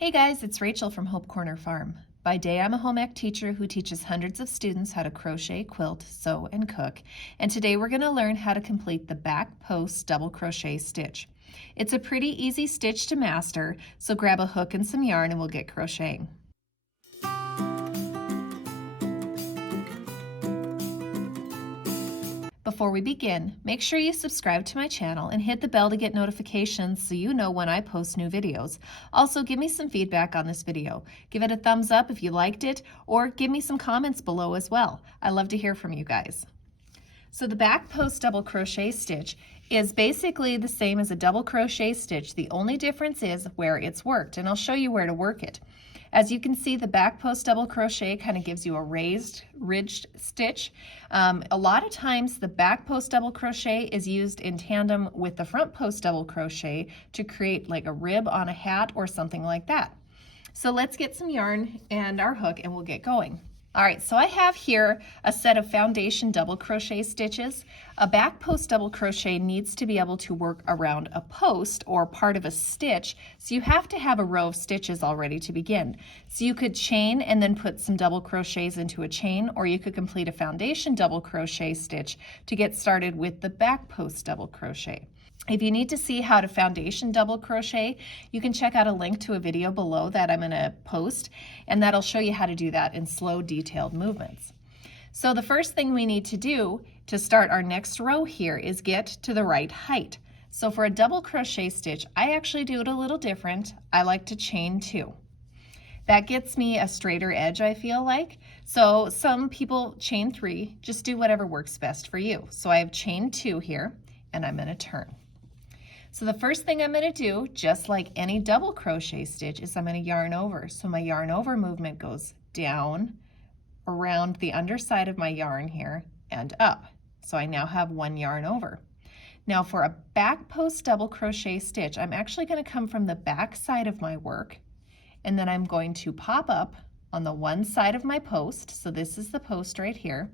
Hey guys, it's Rachel from Hope Corner Farm. By day, I'm a home ec teacher who teaches hundreds of students how to crochet, quilt, sew, and cook. And today we're going to learn how to complete the back post double crochet stitch. It's a pretty easy stitch to master, so grab a hook and some yarn and we'll get crocheting. Before we begin, make sure you subscribe to my channel and hit the bell to get notifications so you know when I post new videos. Also, give me some feedback on this video. Give it a thumbs up if you liked it, or give me some comments below as well. I love to hear from you guys. So the back post double crochet stitch is basically the same as a double crochet stitch. The only difference is where it's worked, and I'll show you where to work it. As you can see, the back post double crochet kind of gives you a raised, ridged stitch. A lot of times the back post double crochet is used in tandem with the front post double crochet to create like a rib on a hat or something like that. So let's get some yarn and our hook and we'll get going. All right, so I have here a set of foundation double crochet stitches. A back post double crochet needs to be able to work around a post or part of a stitch, so you have to have a row of stitches already to begin. So you could chain and then put some double crochets into a chain, or you could complete a foundation double crochet stitch to get started with the back post double crochet. If you need to see how to foundation double crochet, you can check out a link to a video below that I'm going to post, and that'll show you how to do that in slow, detailed movements. So the first thing we need to do to start our next row here is get to the right height. So for a double crochet stitch, I actually do it a little different. I like to chain 2. That gets me a straighter edge, I feel like. So some people chain 3, just do whatever works best for you. So I have chain 2 here, and I'm going to turn. So the first thing I'm going to do, just like any double crochet stitch, is I'm going to yarn over. So my yarn over movement goes down, around the underside of my yarn here, and up. So I now have 1 yarn over. Now for a back post double crochet stitch, I'm actually going to come from the back side of my work, and then I'm going to pop up on the one side of my post. So this is the post right here.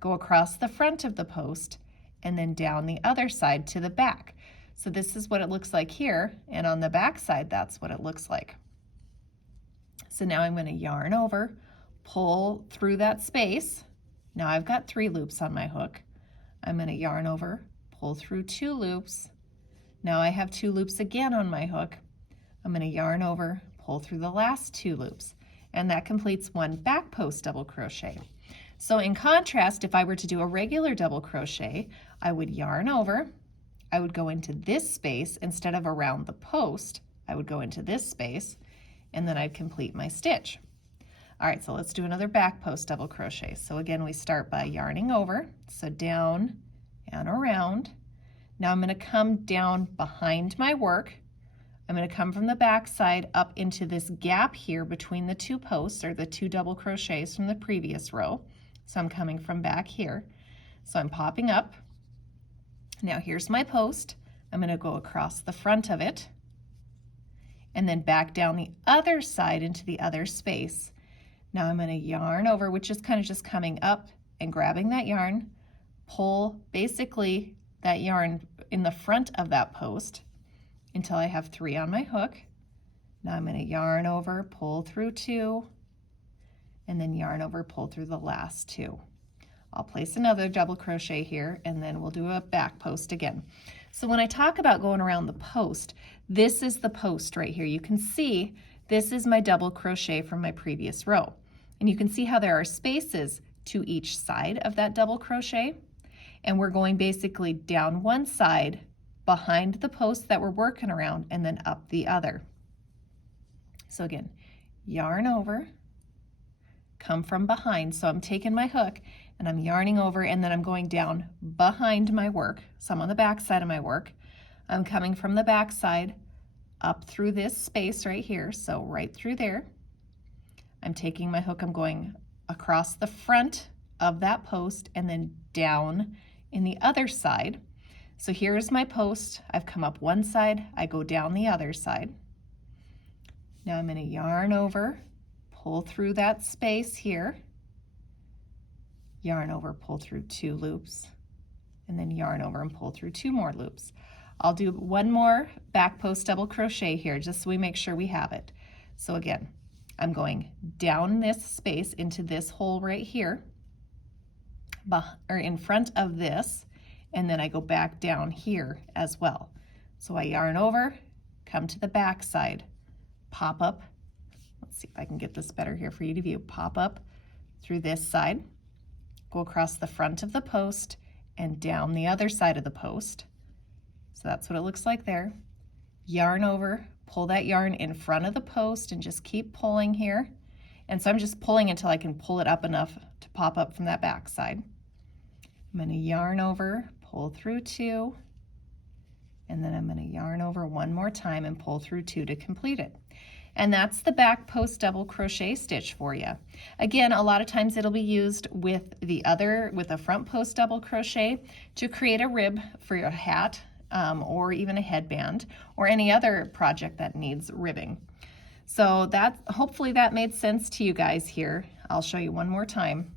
Go across the front of the post, and then down the other side to the back. So this is what it looks like here, and on the back side, that's what it looks like. So now I'm going to yarn over, pull through that space. Now I've got 3 loops on my hook. I'm going to yarn over, pull through 2 loops. Now I have 2 loops again on my hook. I'm going to yarn over, pull through the last 2 loops, and that completes 1 back post double crochet. So in contrast, if I were to do a regular double crochet, I would yarn over, I would go into this space instead of around the post. I would go into this space, and then I'd complete my stitch. All right, so let's do another back post double crochet. So again, we start by yarning over, so down and around. Now I'm going to come down behind my work. I'm going to come from the back side up into this gap here between the 2 posts, or the 2 double crochets from the previous row. So I'm coming from back here. So I'm popping up. Now here's my post. I'm going to go across the front of it and then back down the other side into the other space. Now I'm going to yarn over, which is kind of just coming up and grabbing that yarn, pull basically that yarn in the front of that post until I have 3 on my hook. Now I'm going to yarn over, pull through 2, and then yarn over, pull through the last 2. I'll place another double crochet here, and then we'll do a back post again. So when I talk about going around the post, this is the post right here. You can see this is my double crochet from my previous row. And you can see how there are spaces to each side of that double crochet. And we're going basically down one side behind the post that we're working around and then up the other. So again, yarn over, come from behind. So I'm taking my hook and I'm yarning over, and then I'm going down behind my work. So I'm on the back side of my work. I'm coming from the back side up through this space right here, so right through there. I'm taking my hook, I'm going across the front of that post and then down in the other side. So here's my post. I've come up one side, I go down the other side. Now I'm going to yarn over, pull through that space here, yarn over, pull through 2 loops, and then yarn over and pull through 2 more loops. I'll do 1 more back post double crochet here just so we make sure we have it. So again, I'm going down this space into this hole right here, or in front of this, and then I go back down here as well. So I yarn over, come to the back side, pop up. Let's see if I can get this better here for you to view. Pop up through this side, go across the front of the post and down the other side of the post. So that's what it looks like there. Yarn over, pull that yarn in front of the post and just keep pulling here. And so I'm just pulling until I can pull it up enough to pop up from that back side. I'm going to yarn over, pull through 2, and then I'm going to yarn over one more time and pull through 2 to complete it. And that's the back post double crochet stitch for you. Again, a lot of times it'll be used with a front post double crochet to create a rib for your hat, or even a headband, or any other project that needs ribbing. So hopefully that made sense to you guys here. I'll show you one more time.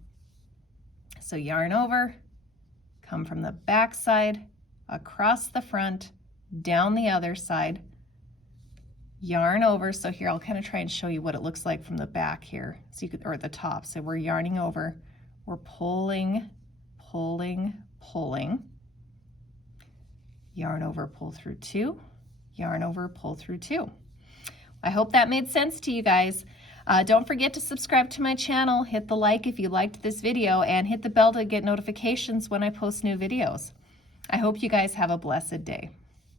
So yarn over, come from the back side, across the front, down the other side, yarn over. So here I'll kind of try and show you what it looks like from the back here, so you could, or the top. So we're yarning over, we're pulling, pulling, pulling, yarn over, pull through 2, yarn over, pull through 2. I hope that made sense to you guys. Don't forget to subscribe to my channel, hit the like if you liked this video, and hit the bell to get notifications when I post new videos. I hope you guys have a blessed day.